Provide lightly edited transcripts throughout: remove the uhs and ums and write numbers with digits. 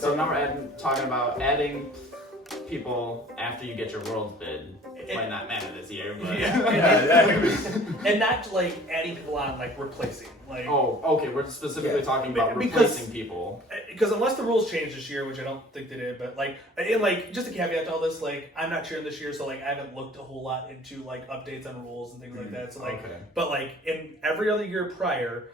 So now we're talking about adding people after you get your world bid. It might not matter this year, but and not like adding people on, like replacing. Like we're specifically talking about replacing people. Because unless the rules change this year, which I don't think they did, but just a caveat to all this, like I'm not cheering this year, so like I haven't looked a whole lot into like updates on rules and things like that. So but like in every other year prior,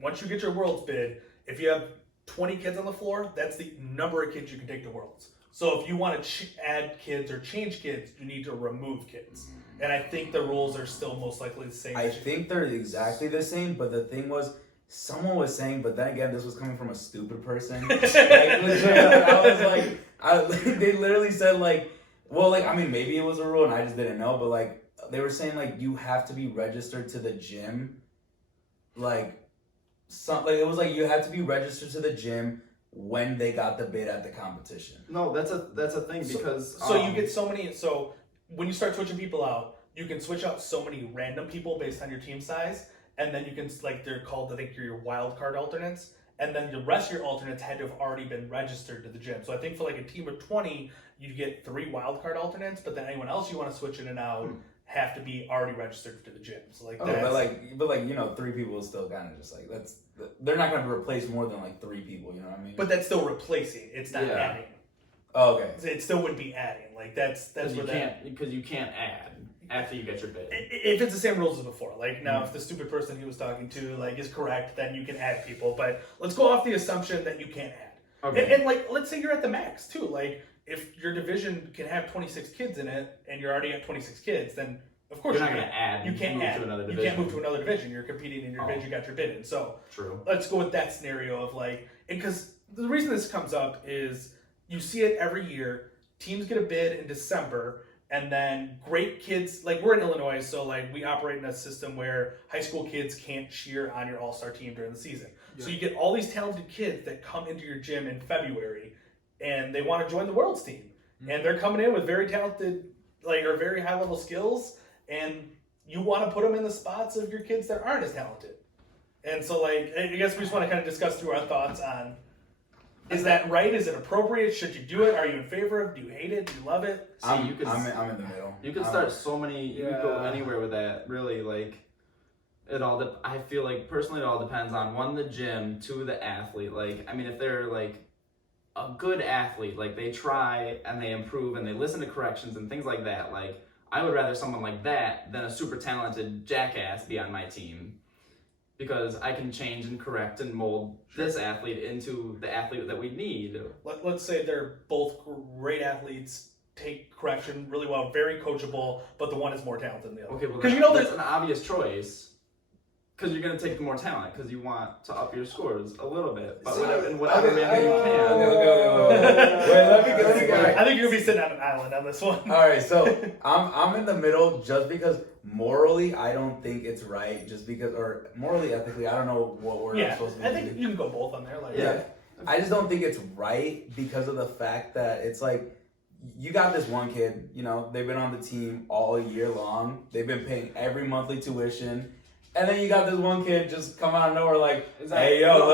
once you get your worlds bid, if you have 20 kids on the floor, that's the number of kids you can take to worlds. So if you want to add kids or change kids, you need to remove kids. And I think the rules are still most likely the same. I think they're exactly the same, but the thing was, someone was saying, but then again, this was coming from a stupid person. They literally said maybe it was a rule and I just didn't know, but like, they were saying like, you have to be registered to the gym. You had to be registered to the gym when they got the bid at the competition. No, that's a thing because you get so many. So when you start switching people out, you can switch out so many random people based on your team size, and then you can they're called, I think, your wild card alternates, and then the rest of your alternates had to have already been registered to the gym. So I think for like a team of 20, you get 3 wild card alternates, but then anyone else you want to switch in and out have to be already registered to the gym. So but 3 people is still kind of just like they're not going to replace more than like 3 people, you know what I mean? But that's still replacing. It's not adding. Oh, okay. It still wouldn't be adding. Like that's where because you can't add after you get your bid. If it's the same rules as before, like now, if the stupid person he was talking to is correct, then you can add people. But let's go off the assumption that you can't add. Okay. And let's say you're at the max too. Like if your division can have 26 kids in it, and you're already at 26 kids, then of course you're not going to add. You can't add. To another division. You can't move to another division. You're competing in your division. You got your bid in. So true. Let's go with that scenario of because the reason this comes up is you see it every year. Teams get a bid in December, and then great kids, we're in Illinois, so we operate in a system where high school kids can't cheer on your all-star team during the season. Yeah. So you get all these talented kids that come into your gym in February, and they want to join the Worlds team. Mm-hmm. And they're coming in with very talented, or very high-level skills, and you want to put them in the spots of your kids that aren't as talented. And so, I guess we just want to kind of discuss through our thoughts on, is that right? Is it appropriate? Should you do it? Are you in favor of it? Do you hate it? Do you love it? I'm in the middle. You can start so many, you can go anywhere with that, really, it all, I feel like, personally, it all depends on, 1, the gym, 2, the athlete. If they're, a good athlete, they try and they improve and they listen to corrections and things like that, I would rather someone like that than a super talented jackass be on my team, because I can change and correct and mold this athlete into the athlete that we need. Let's say they're both great athletes, take correction really well, very coachable, but the one is more talented than the other. Okay, well, that's an obvious choice. Because you're going to take the more talent, because you want to up your scores a little bit. But whatever manner you can. Wait, I think you're going to be sitting on an island on this one. Alright, so I'm in the middle just because morally I don't think it's right. Just because, or morally, ethically, I don't know what we're supposed to be. I think you can go both on there. I just don't think it's right because of the fact that it's you got this one kid, they've been on the team all year long. They've been paying every monthly tuition. And then you got this one kid just come out of nowhere let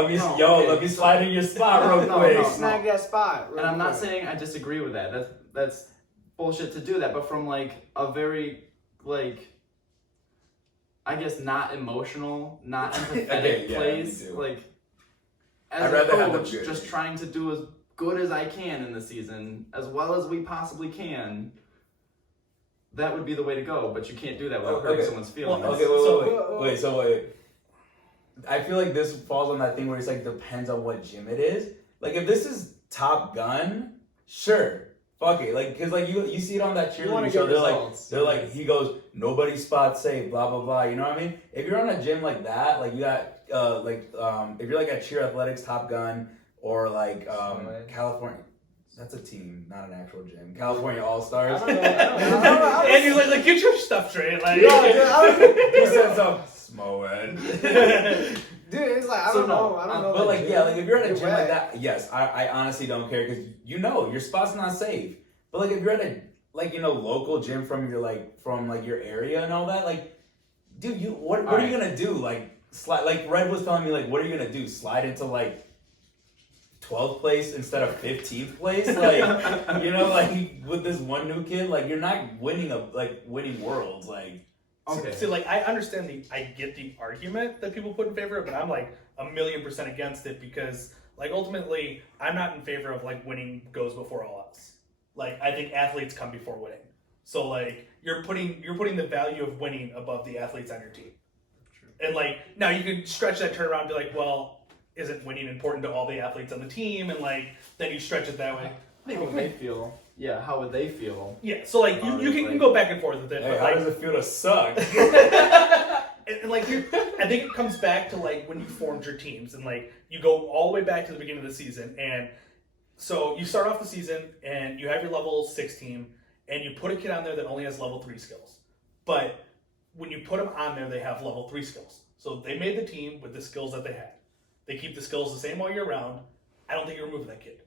me slide in your spot real quick. Snag that spot. And I'm not saying I disagree with that. That's bullshit to do that. But from a very I guess not emotional, not empathetic place, as a coach, just trying to do as good as I can in the season, as well as we possibly can. That would be the way to go, but you can't do that without hurting someone's feelings. Wait. I feel like this falls on that thing where it's depends on what gym it is. If this is Top Gun, sure, fuck it. Because you see it on that cheerleading show. He goes, nobody spot safe, blah blah blah. You know what I mean? If you're on a gym like that, you got if you're at Cheer Athletics, Top Gun, or California. That's a team, not an actual gym. California All-Stars. And you're get your stuff straight. He said something. Smoehead. Dude, it's I don't know. But if you're at a gym like that, yes, I honestly don't care because your spot's not safe. But if you're at a local gym from your your area and all that, dude, what are you gonna do? Slide Red was telling me what are you gonna do? Slide into 12th place instead of 15th place. Like, you know, like with this one new kid, like you're not winning winning worlds. Like, Okay. See, like I understand I get the argument that people put in favor of, but I'm like 1,000,000% against it because like ultimately I'm not in favor of like winning goes before all else. Like I think athletes come before winning. So like you're putting the value of winning above the athletes on your team. True. And like now you can stretch that turnaround and be like, well, isn't winning important to all the athletes on the team? And like then you stretch it that way. How would they feel? Yeah, how would they feel? Yeah, so like you can go back and forth with it, hey, but how like does it feel to suck? and like I think it comes back to like when you formed your teams and like you go all the way back to the beginning of the season, and so you start off the season and you have your level 6 team and you put a kid on there that only has level 3 skills, but when you put them on there they have level 3 skills, so they made the team with the skills that they had. They keep the skills the same all year round. I don't think you're removing that kid.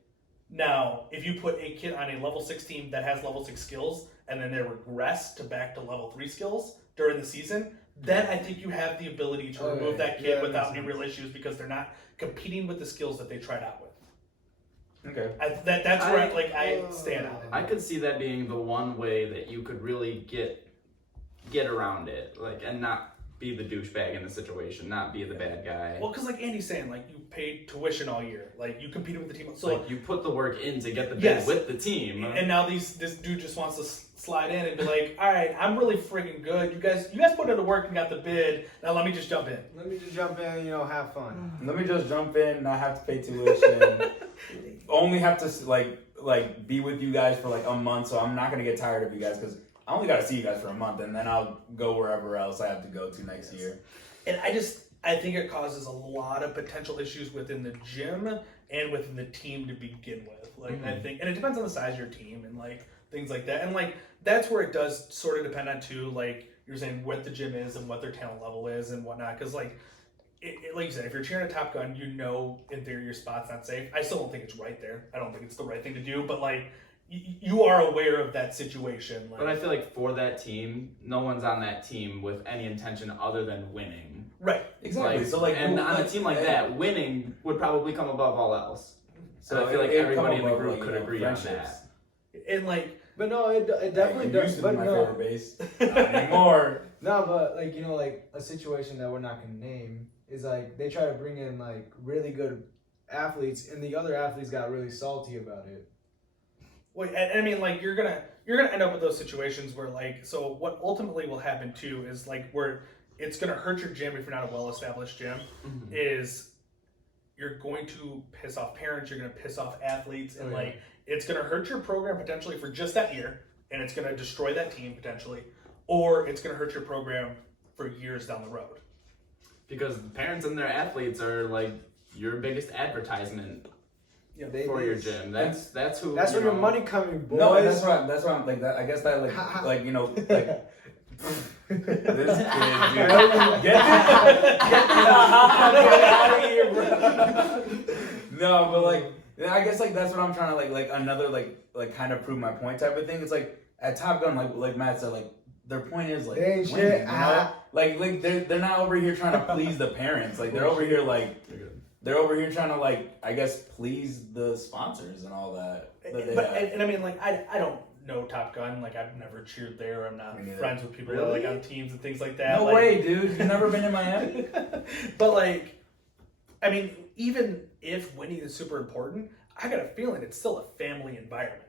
Now, if you put a kid on a level 6 team that has level 6 skills and then they regress to back to level 3 skills during the season, then I think you have the ability to remove that kid without any real issues because they're not competing with the skills that they tried out with. Okay. That's where I stand on it. I could see that being the one way that you could really get around it, like, and not be the douchebag in the situation, not be the bad guy. Well, because like Andy's saying, like you paid tuition all year, like you competed with the team, so like you put the work in to get the bid Yes. with the team. and now this dude just wants to slide in and be like, all right, I'm really freaking good. You guys put in the work and got the bid. Now let me just jump in. Let me just jump in, have fun. Let me just jump in, not have to pay tuition. Only have to like be with you guys for like a month, so I'm not gonna get tired of you guys because I only gotta see you guys for a month, and then I'll go wherever else I have to go to next year. And I think it causes a lot of potential issues within the gym and within the team to begin with. Like I think, and it depends on the size of your team and like things like that. And like that's where it does sort of depend on too. Like you're saying what the gym is and what their talent level is and whatnot. Because like like you said, if you're cheering a Top Gun, in theory your spot's not safe. I still don't think it's right there. I don't think it's the right thing to do. But like you are aware of that situation. Like, But I feel like for that team, no one's on that team with any intention other than winning. right. Exactly. So like, and on a team like that, winning would probably come above all else. So I feel like it would come everybody in the above, group like, could agree on that. And like But no, it definitely It does. used to But be my no, favorite base. Not anymore. no, but like a situation that we're not gonna name is like they try to bring in like really good athletes, and the other athletes got really salty about it. Well, and I mean, like you're gonna end up with those situations where, like, so what ultimately will happen too is like where it's gonna hurt your gym if you're not a well-established gym. Mhm. Is you're going to piss off parents, you're gonna piss off athletes, and like it's gonna hurt your program potentially for just that year, and it's gonna destroy that team potentially, or it's gonna hurt your program for years down the road. Because the parents and their athletes are like your biggest advertisement for your gym. That's who. That's where your money coming, boys. No, that's why I'm like that. I guess that like this kid, dude. Get out of here, bro. No, but like I guess like that's what I'm trying to like another like kind of prove my point type of thing. It's like at Top Gun, like Matt said, like their point is like They ain't winning, shit. you know? Like they're not over here trying to please the parents. Like they're over here like they're over here trying to like I guess please the sponsors and all that. And I mean, like I don't know Top Gun. Like I've never cheered there. I'm not Me neither. friends with people that Really? are like on teams and things like that. No like, way, dude. You've never been in Miami? But like, I mean, even if winning is super important, I got a feeling it's still a family environment.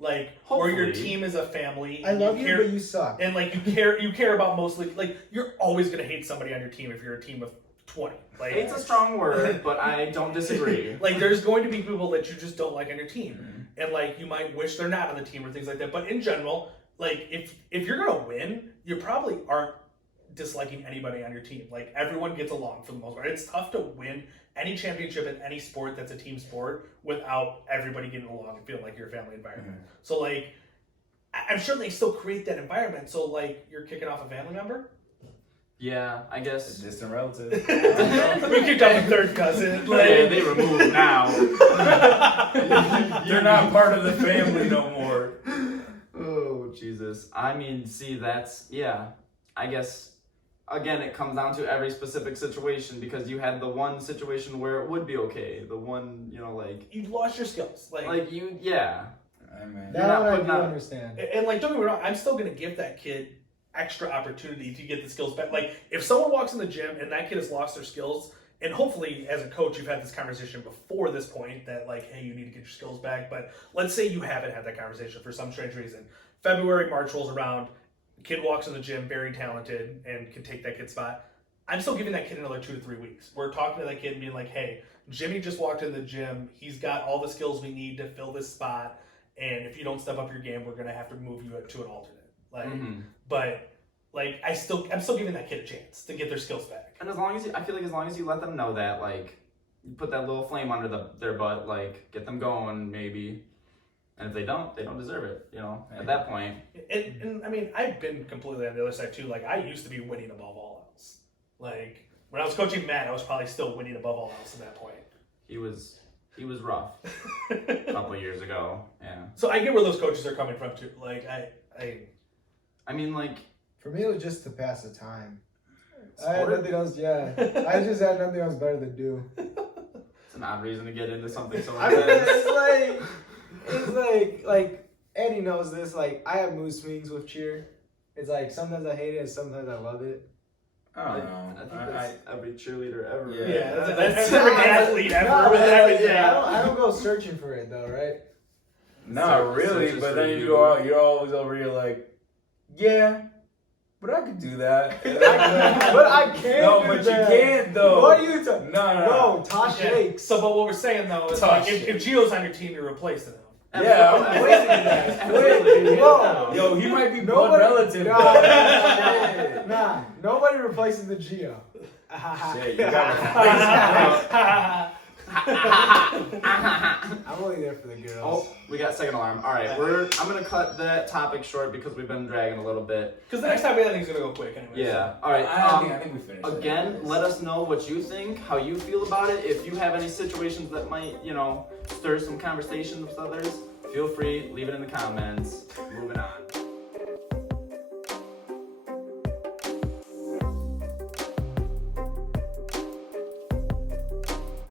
Like where your Hopefully. team is a family. I love you, care, but you suck. and like you care about mostly like you're always gonna hate somebody on your team if you're a team of 20. Like Hate's a strong word, but I don't disagree. like there's going to be people that you just don't like on your team, and like you might wish they're not on the team or things like that. But in general, like if you're gonna win, you probably aren't disliking anybody on your team. Like everyone gets along for the most part. It's tough to win any championship in any sport that's a team sport without everybody getting along and feeling like you're a family environment. So like I'm sure they still create that environment. So like you're kicking off a family member. Yeah, I A guess. distant relative. We kicked off a third cousin. Like, Yeah, they removed now. You're not part of the family no more. Oh Jesus! I mean, see, that's I guess again, it comes down to every specific situation because you had the one situation where it would be okay. The one, like You lost your skills. yeah. I mean, That not one I putting do out- understand. And like, don't get me wrong, I'm still gonna give that kid extra opportunity to get the skills back. Like, if someone walks in the gym and that kid has lost their skills, and hopefully as a coach you've had this conversation before this point that like, hey, you need to get your skills back. But let's say you haven't had that conversation for some strange reason. February, March rolls around, kid walks in the gym, very talented, and can take that kid's spot. I'm still giving that kid another 2 to 3 weeks. We're talking to that kid and being like, hey, Jimmy just walked in the gym. He's got all the skills we need to fill this spot. And if you don't step up your game, we're gonna have to move you to an alternate. Like, but like I'm still giving that kid a chance to get their skills back. And I feel like as long as you let them know that, like, you put that little flame under their butt, like, get them going maybe. And if they don't deserve it. At that point. And I mean, I've been completely on the other side too. Like, I used to be winning above all else. Like, when I was coaching Matt, I was probably still winning above all else at that point. He was rough a couple years ago. Yeah. So I get where those coaches are coming from too. Like, I mean, like, For me, it was just to pass the time. I had sport? nothing else. Yeah, I just had nothing else better to do. It's an odd reason to get into something so I mean, intense. it's like Eddie knows this. Like, I have mood swings with cheer. It's like sometimes I hate it, and sometimes I love it. I don't know. I think that's every cheerleader ever. Yeah. that's every athlete ever with everything. I don't go searching for it though, right? Not really, Searches but for then you. you're always over here like, yeah, but I could do that. But I can't. No, do but that. you can't though. What are you talking? No. No, Tosh Yeah. shakes. So, but what we're saying though is Tough like, if Gio's on your team, you're replacing him. Yeah, I'm waiting for that. Absolutely. Whoa. Yo, he might be blood Nobody, relative. no, though. Shit. nah, nobody replaces the Gio. Shit, you got I'm only there for the girls. Oh, we got second alarm. All right, I'm gonna cut that topic short because we've been dragging a little bit. Because the next time, I think it's gonna go quick anyway. Yeah. All right. I think we finished. Again, it. let us know what you think, how you feel about it. If you have any situations that might, stir some conversations with others, feel free, leave it in the comments. Moving on.